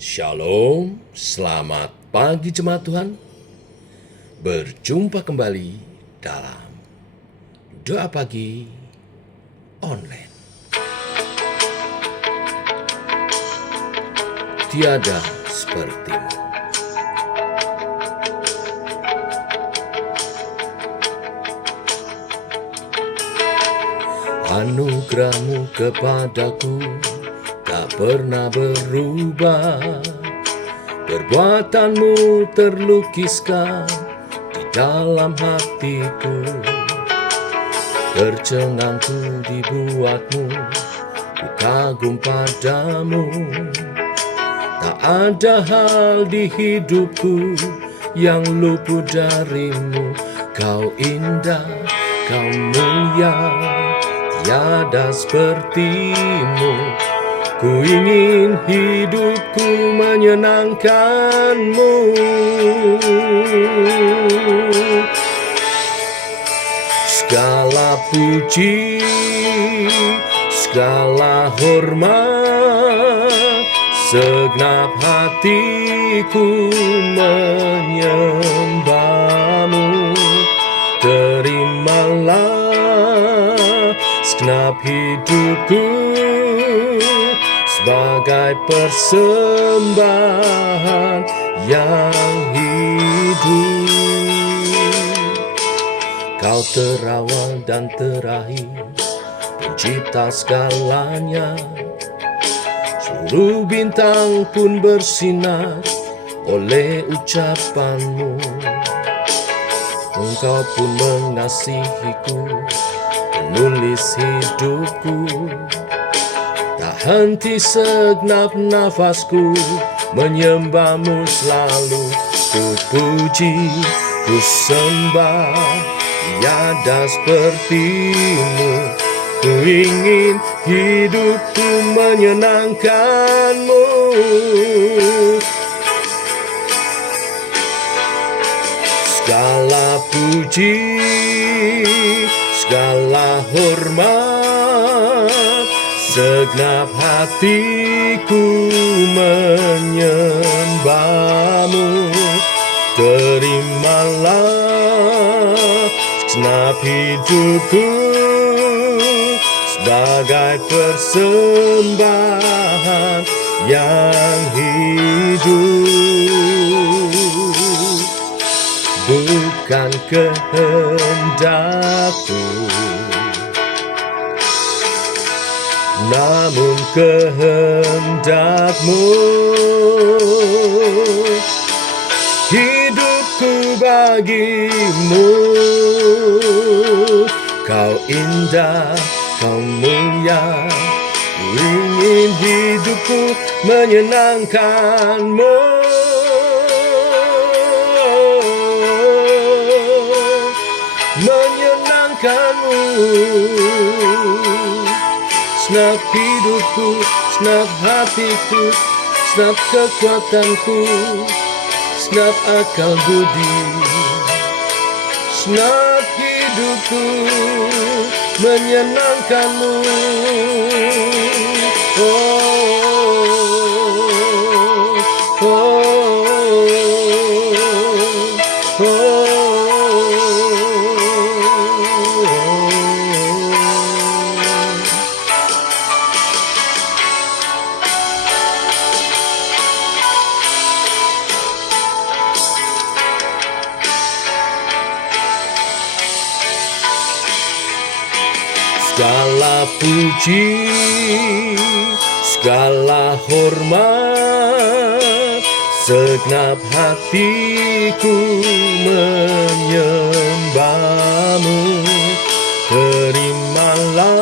Shalom, selamat pagi jemaat Tuhan. Berjumpa kembali dalam doa pagi online. Tiada sepertimu. Anugerahmu kepadaku tak pernah berubah. Perbuatanmu terlukiskan di dalam hatiku. Tercengangku dibuatmu, ku kagum padamu. Tak ada hal di hidupku yang luput darimu. Kau indah, kau mulia, tiada sepertimu. Ku ingin hidupku menyenangkanmu. Segala puji, segala hormat, segenap hatiku menyembahmu. Terimalah segenap hidupku sebagai persembahan yang hidup. Kau terawal dan terakhir, pencipta segalanya. Seluruh bintang pun bersinar oleh ucapanmu. Engkau pun mengasihiku, penulis hidupku. Tak henti segenap nafasku menyembahmu selalu. Ku puji, ku sembah, tiada sepertimu. Ku ingin hidupku menyenangkanmu. Segala puji, segala hormat, segenap hatiku menyembahmu. Terimalah segenap hidupku sebagai persembahan yang hidup. Bukan kehendakku, namun kehendakmu. Hidupku bagimu. Kau indah, kau mulia, ku ingin hidupku menyenangkanmu. Menyenangkanmu. Segenap hidupku, segenap hatiku, segenap kekuatanku, segenap akal budi, segenap hidupku menyenangkanmu. Segala puji, segala hormat, segenap hatiku menyembahmu. Terimalah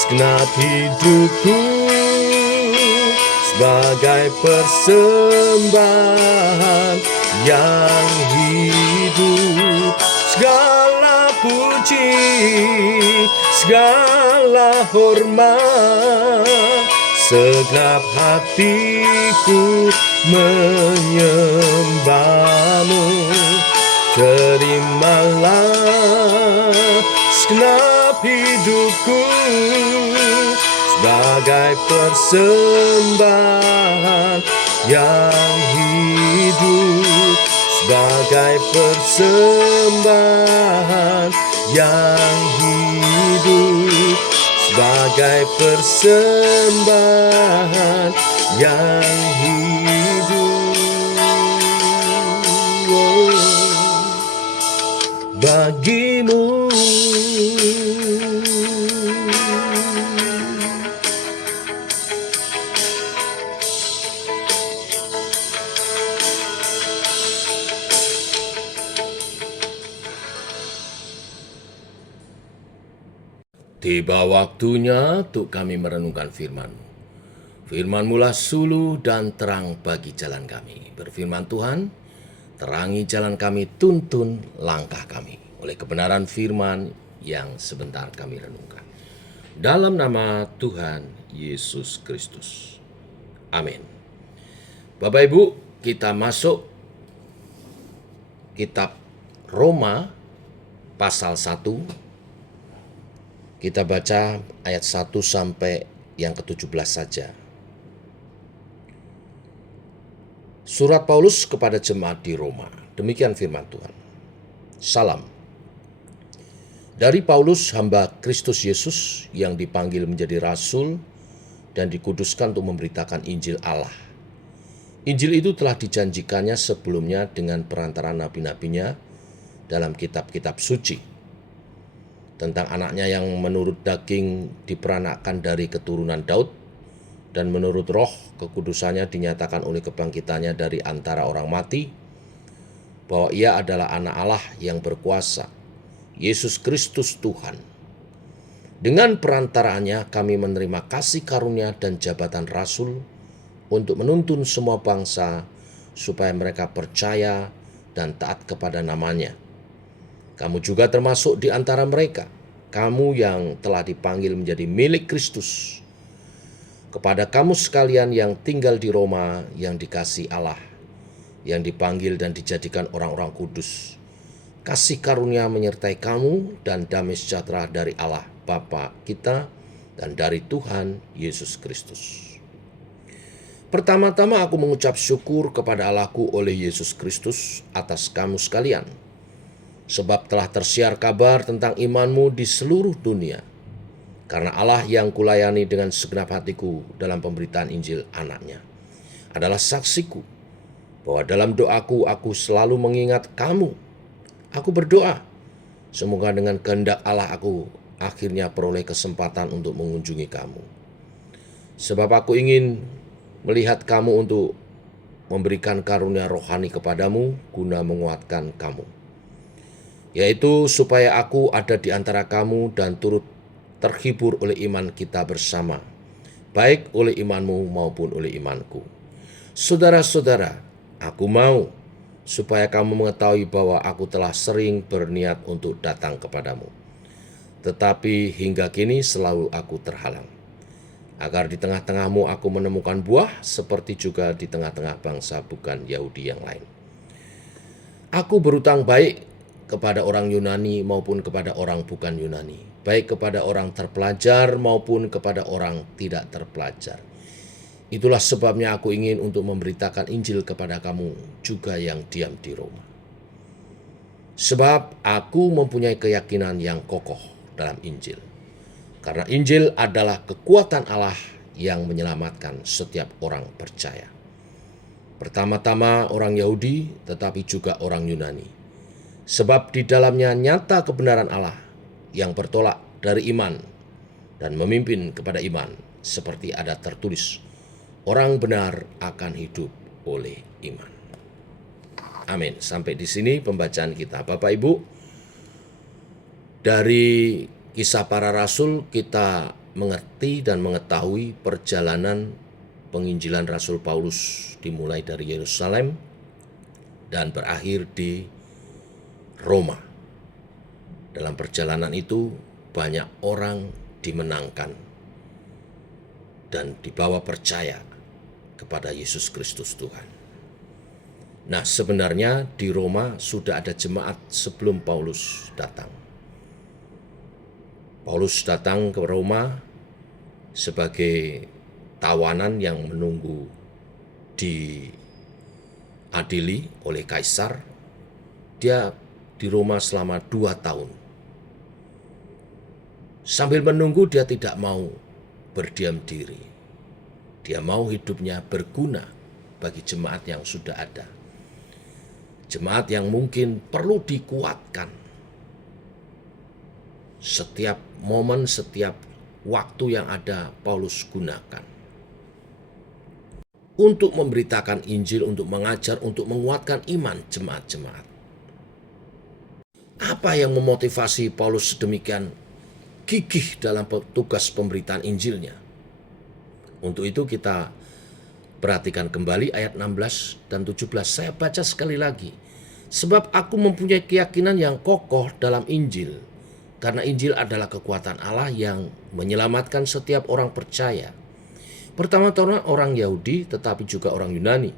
segenap hidupku sebagai persembahan yang hidup. Segala puji, segala hormat, segenap hatiku menyembahmu. Terimalah segenap hidupku sebagai persembahan yang hidup sebagai persembahan, yang hidup sebagai persembahan, yang hidup bagimu. Tiba waktunya untuk kami merenungkan firman-Mu. Firman-Mu-lah suluh dan terang bagi jalan kami. Berfirman Tuhan, terangi jalan kami, tuntun langkah kami oleh kebenaran firman yang sebentar kami renungkan. Dalam nama Tuhan Yesus Kristus. Amin. Bapak Ibu, kita masuk kitab Roma pasal 1. Kita baca ayat 1 sampai yang ke-17 saja. Surat Paulus kepada jemaat di Roma. Demikian firman Tuhan. Salam. Dari Paulus, hamba Kristus Yesus yang dipanggil menjadi rasul dan dikuduskan untuk memberitakan Injil Allah. Injil itu telah dijanjikannya sebelumnya dengan perantara nabi-nabinya dalam kitab-kitab suci. Tentang anaknya yang menurut daging diperanakkan dari keturunan Daud, dan menurut roh kekudusannya dinyatakan oleh kebangkitannya dari antara orang mati, bahwa ia adalah anak Allah yang berkuasa, Yesus Kristus Tuhan. Dengan perantaraannya kami menerima kasih karunia dan jabatan rasul untuk menuntun semua bangsa supaya mereka percaya dan taat kepada namanya. Kamu juga termasuk di antara mereka, kamu yang telah dipanggil menjadi milik Kristus. Kepada kamu sekalian yang tinggal di Roma, yang dikasihi Allah, yang dipanggil dan dijadikan orang-orang kudus, kasih karunia menyertai kamu dan damai sejahtera dari Allah Bapa kita dan dari Tuhan Yesus Kristus. Pertama-tama aku mengucap syukur kepada Allahku oleh Yesus Kristus atas kamu sekalian, sebab telah tersiar kabar tentang imanmu di seluruh dunia. Karena Allah yang kulayani dengan segenap hatiku dalam pemberitaan Injil anaknya adalah saksiku, bahwa dalam doaku aku selalu mengingat kamu. Aku berdoa, semoga dengan kehendak Allah aku akhirnya peroleh kesempatan untuk mengunjungi kamu. Sebab aku ingin melihat kamu untuk memberikan karunia rohani kepadamu guna menguatkan kamu, yaitu supaya aku ada di antara kamu dan turut terhibur oleh iman kita bersama, baik oleh imanmu maupun oleh imanku. Saudara-saudara, aku mau supaya kamu mengetahui bahwa aku telah sering berniat untuk datang kepadamu, tetapi hingga kini selalu aku terhalang, agar di tengah-tengahmu aku menemukan buah seperti juga di tengah-tengah bangsa bukan Yahudi yang lain. Aku berutang baik kepada orang Yunani maupun kepada orang bukan Yunani, baik kepada orang terpelajar maupun kepada orang tidak terpelajar. Itulah sebabnya aku ingin untuk memberitakan Injil kepada kamu juga yang diam di Roma. Sebab aku mempunyai keyakinan yang kokoh dalam Injil, karena Injil adalah kekuatan Allah yang menyelamatkan setiap orang percaya. Pertama-tama orang Yahudi, tetapi juga orang Yunani. Sebab di dalamnya nyata kebenaran Allah yang bertolak dari iman dan memimpin kepada iman, seperti ada tertulis, orang benar akan hidup oleh iman. Amin. Sampai di sini pembacaan kita. Bapak Ibu, dari kisah para rasul kita mengerti dan mengetahui perjalanan penginjilan Rasul Paulus dimulai dari Yerusalem dan berakhir di Roma. Dalam perjalanan itu banyak orang dimenangkan dan dibawa percaya kepada Yesus Kristus Tuhan. Nah, sebenarnya di Roma sudah ada jemaat sebelum Paulus datang. Paulus datang ke Roma sebagai tawanan yang menunggu diadili oleh kaisar. Dia di Roma selama 2 tahun. Sambil menunggu, dia tidak mau berdiam diri. Dia mau hidupnya berguna bagi jemaat yang sudah ada. Jemaat yang mungkin perlu dikuatkan. Setiap momen, setiap waktu yang ada, Paulus gunakan untuk memberitakan Injil, untuk mengajar, untuk menguatkan iman jemaat-jemaat. Apa yang memotivasi Paulus sedemikian gigih dalam tugas pemberitaan Injilnya? Untuk itu kita perhatikan kembali ayat 16 dan 17. Saya baca sekali lagi. Sebab aku mempunyai keyakinan yang kokoh dalam Injil, karena Injil adalah kekuatan Allah yang menyelamatkan setiap orang percaya. Pertama-tama orang Yahudi, tetapi juga orang Yunani.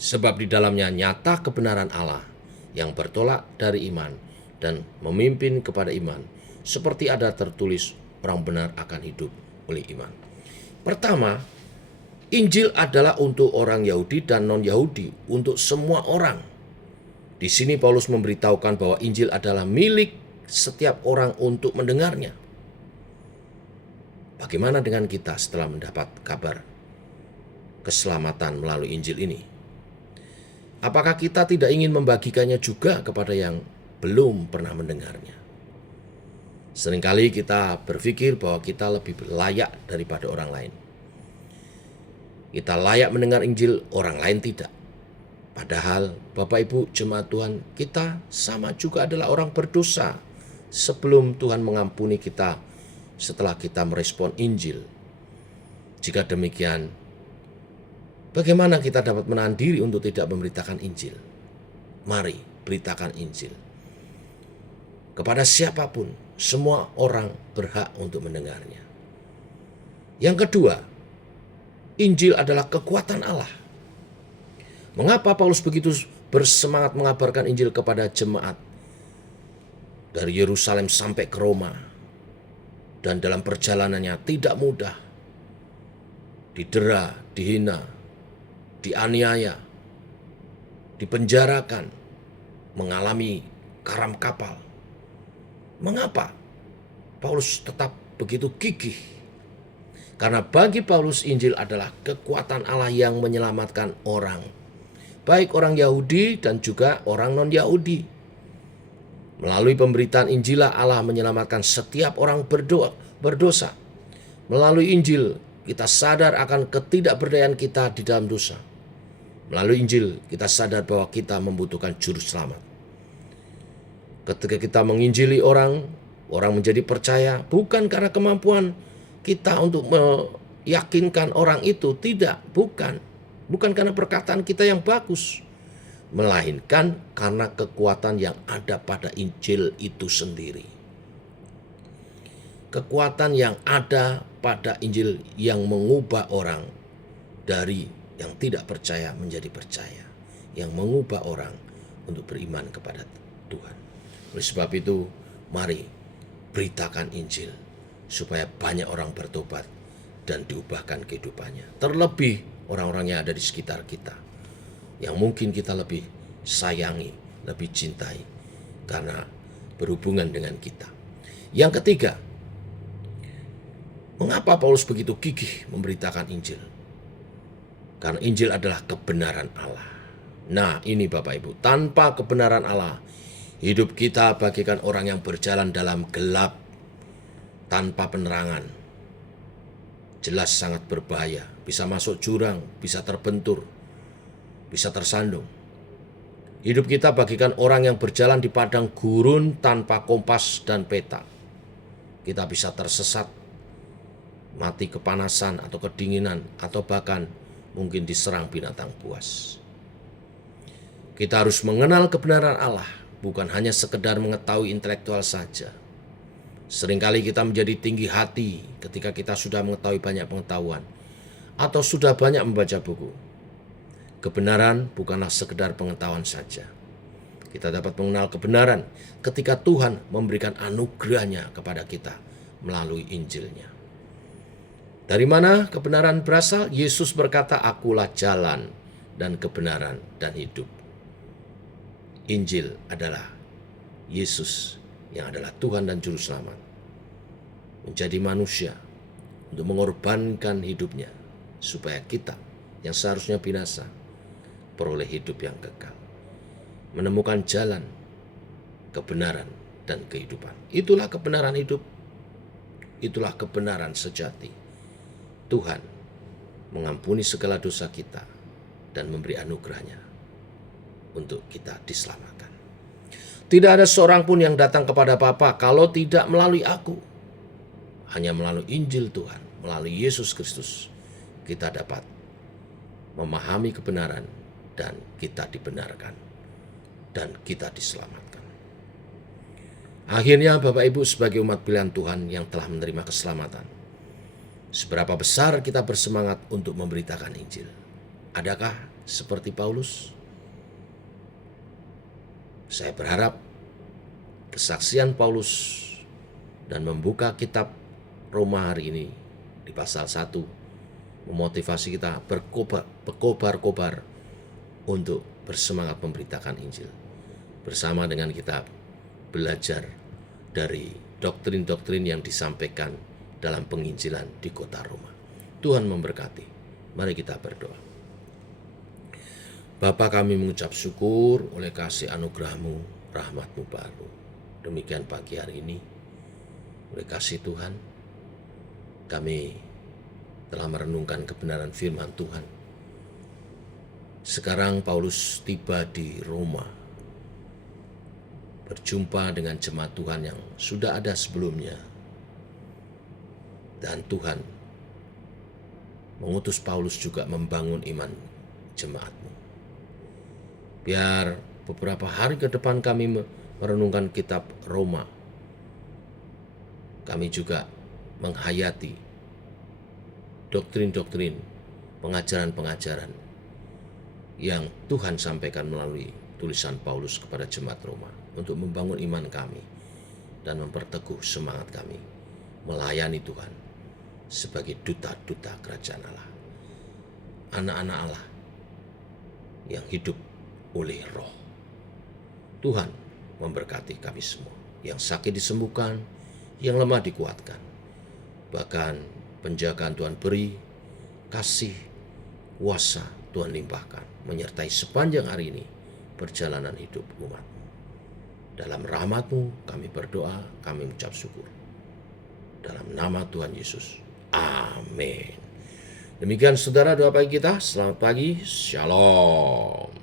Sebab di dalamnya nyata kebenaran Allah yang bertolak dari iman dan memimpin kepada iman. Seperti ada tertulis, orang benar akan hidup oleh iman. Pertama, Injil adalah untuk orang Yahudi dan non-Yahudi, untuk semua orang. Di sini Paulus memberitahukan bahwa Injil adalah milik setiap orang untuk mendengarnya. Bagaimana dengan kita setelah mendapat kabar keselamatan melalui Injil ini? Apakah kita tidak ingin membagikannya juga kepada yang belum pernah mendengarnya? Seringkali kita berpikir bahwa kita lebih layak daripada orang lain. Kita layak mendengar Injil, orang lain tidak. Padahal Bapak Ibu jemaat Tuhan, kita sama juga adalah orang berdosa sebelum Tuhan mengampuni kita setelah kita merespon Injil. Jika demikian, bagaimana kita dapat menahan diri untuk tidak memberitakan Injil? Mari beritakan Injil. Kepada siapapun, semua orang berhak untuk mendengarnya. Yang kedua, Injil adalah kekuatan Allah. Mengapa Paulus begitu bersemangat mengabarkan Injil kepada jemaat dari Yerusalem sampai ke Roma? Dan dalam perjalanannya tidak mudah. Didera, dihina, dianiaya, dipenjarakan, mengalami karam kapal. Mengapa Paulus tetap begitu gigih? Karena bagi Paulus Injil adalah kekuatan Allah yang menyelamatkan orang. Baik orang Yahudi dan juga orang non-Yahudi. Melalui pemberitaan Injil Allah menyelamatkan setiap orang berdosa. Melalui Injil kita sadar akan ketidakberdayaan kita di dalam dosa. Melalui Injil kita sadar bahwa kita membutuhkan juru selamat. Ketika kita menginjili orang menjadi percaya bukan karena kemampuan kita untuk meyakinkan orang itu, tidak, bukan karena perkataan kita yang bagus, melainkan karena kekuatan yang ada pada Injil itu sendiri. Kekuatan yang ada pada Injil yang mengubah orang dari yang tidak percaya menjadi percaya, yang mengubah orang untuk beriman kepada Tuhan. Oleh sebab itu, mari beritakan Injil supaya banyak orang bertobat dan diubahkan kehidupannya. Terlebih orang-orang yang ada di sekitar kita, yang mungkin kita lebih sayangi, lebih cintai karena berhubungan dengan kita. Yang ketiga, mengapa Paulus begitu gigih memberitakan Injil? Karena Injil adalah kebenaran Allah. Nah, ini Bapak Ibu, tanpa kebenaran Allah, hidup kita bagaikan orang yang berjalan dalam gelap tanpa penerangan. Jelas sangat berbahaya, bisa masuk jurang, bisa terbentur, bisa tersandung. Hidup kita bagaikan orang yang berjalan di padang gurun tanpa kompas dan peta. Kita bisa tersesat, mati kepanasan atau kedinginan, atau bahkan mungkin diserang binatang buas. Kita harus mengenal kebenaran Allah, bukan hanya sekedar mengetahui intelektual saja. Seringkali kita menjadi tinggi hati ketika kita sudah mengetahui banyak pengetahuan atau sudah banyak membaca buku. Kebenaran bukanlah sekedar pengetahuan saja. Kita dapat mengenal kebenaran ketika Tuhan memberikan anugerahnya kepada kita melalui Injilnya. Dari mana kebenaran berasal? Yesus berkata, "Akulah jalan dan kebenaran dan hidup." Injil adalah Yesus yang adalah Tuhan dan Juru Selamat, menjadi manusia untuk mengorbankan hidupnya supaya kita yang seharusnya binasa peroleh hidup yang kekal, menemukan jalan, kebenaran, dan kehidupan. Itulah kebenaran hidup, itulah kebenaran sejati. Tuhan mengampuni segala dosa kita dan memberi anugerahnya untuk kita diselamatkan. Tidak ada seorang pun yang datang kepada Bapa kalau tidak melalui aku. Hanya melalui Injil Tuhan, melalui Yesus Kristus, kita dapat memahami kebenaran dan kita dibenarkan dan kita diselamatkan. Akhirnya Bapak Ibu sebagai umat pilihan Tuhan yang telah menerima keselamatan, seberapa besar kita bersemangat untuk memberitakan Injil? Adakah seperti Paulus? Saya berharap kesaksian Paulus dan membuka kitab Roma hari ini di pasal 1 memotivasi kita berkobar-kobar untuk bersemangat memberitakan Injil. Bersama dengan kita belajar dari doktrin-doktrin yang disampaikan dalam penginjilan di kota Roma. Tuhan memberkati. Mari kita berdoa. Bapa, kami mengucap syukur oleh kasih anugerah-Mu, rahmat-Mu baru. Demikian pagi hari ini, oleh kasih Tuhan, kami telah merenungkan kebenaran firman Tuhan. Sekarang Paulus tiba di Roma, berjumpa dengan jemaat Tuhan yang sudah ada sebelumnya. Dan Tuhan mengutus Paulus juga membangun iman jemaat-Mu. Biar beberapa hari ke depan kami merenungkan kitab Roma, kami juga menghayati doktrin-doktrin, pengajaran-pengajaran yang Tuhan sampaikan melalui tulisan Paulus kepada jemaat Roma untuk membangun iman kami dan memperteguh semangat kami melayani Tuhan sebagai duta-duta kerajaan Allah, anak-anak Allah yang hidup oleh Roh. Tuhan memberkati kami semua, yang sakit disembuhkan, yang lemah dikuatkan, bahkan penjagaan Tuhan beri, kasih, kuasa Tuhan limpahkan, menyertai sepanjang hari ini perjalanan hidup umat-Mu. Dalam rahmat-Mu kami berdoa, kami mengucap syukur. Dalam nama Tuhan Yesus. Amin. Demikian saudara doa pagi kita. Selamat pagi. Shalom.